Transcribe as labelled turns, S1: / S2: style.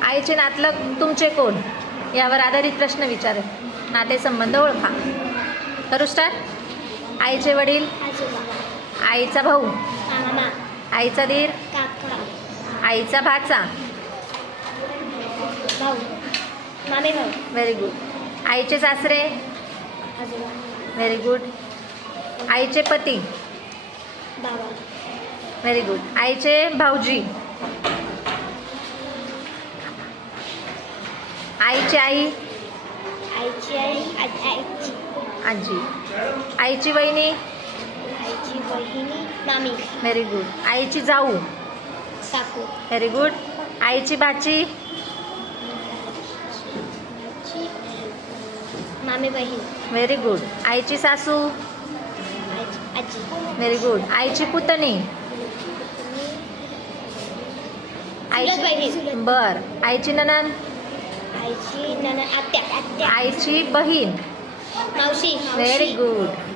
S1: आईचे नातलग तुमचे कोण यावर आधारित प्रश्न विचारेल. नातेसंबंध ओळखा. करू स्टार्ट. आईचे वडील,
S2: आजोबा,
S1: आईचा भाऊ,
S2: मामा,
S1: आईचा दीर,
S2: काका,
S1: आईचा भाचा.
S2: भाऊ, मामे भाऊ,
S1: व्हेरी गुड. आईचे सासरे,
S2: आजोबा,
S1: व्हेरी गुड. आईचे पती,
S2: बाबा,
S1: व्हेरी गुड. आईचे भाऊजी, आईची आई,
S2: आईची आई, आईची
S1: आजी. आईची वहिनी,
S2: आईची बहिणी, मामी,
S1: व्हेरी गुड. आईची जाऊ,
S2: काकू,
S1: व्हेरी गुड. आईची भाची,
S2: आईची मामे बहीण,
S1: व्हेरी गुड. आईची सासू,
S2: आईची आजी,
S1: व्हेरी गुड. आईची पुतणी,
S2: चुलत बहीण,
S1: बर. आईची नणंद,
S2: आईची आत्या,
S1: आईची बहीण,
S2: मावशी,
S1: व्हेरी गुड.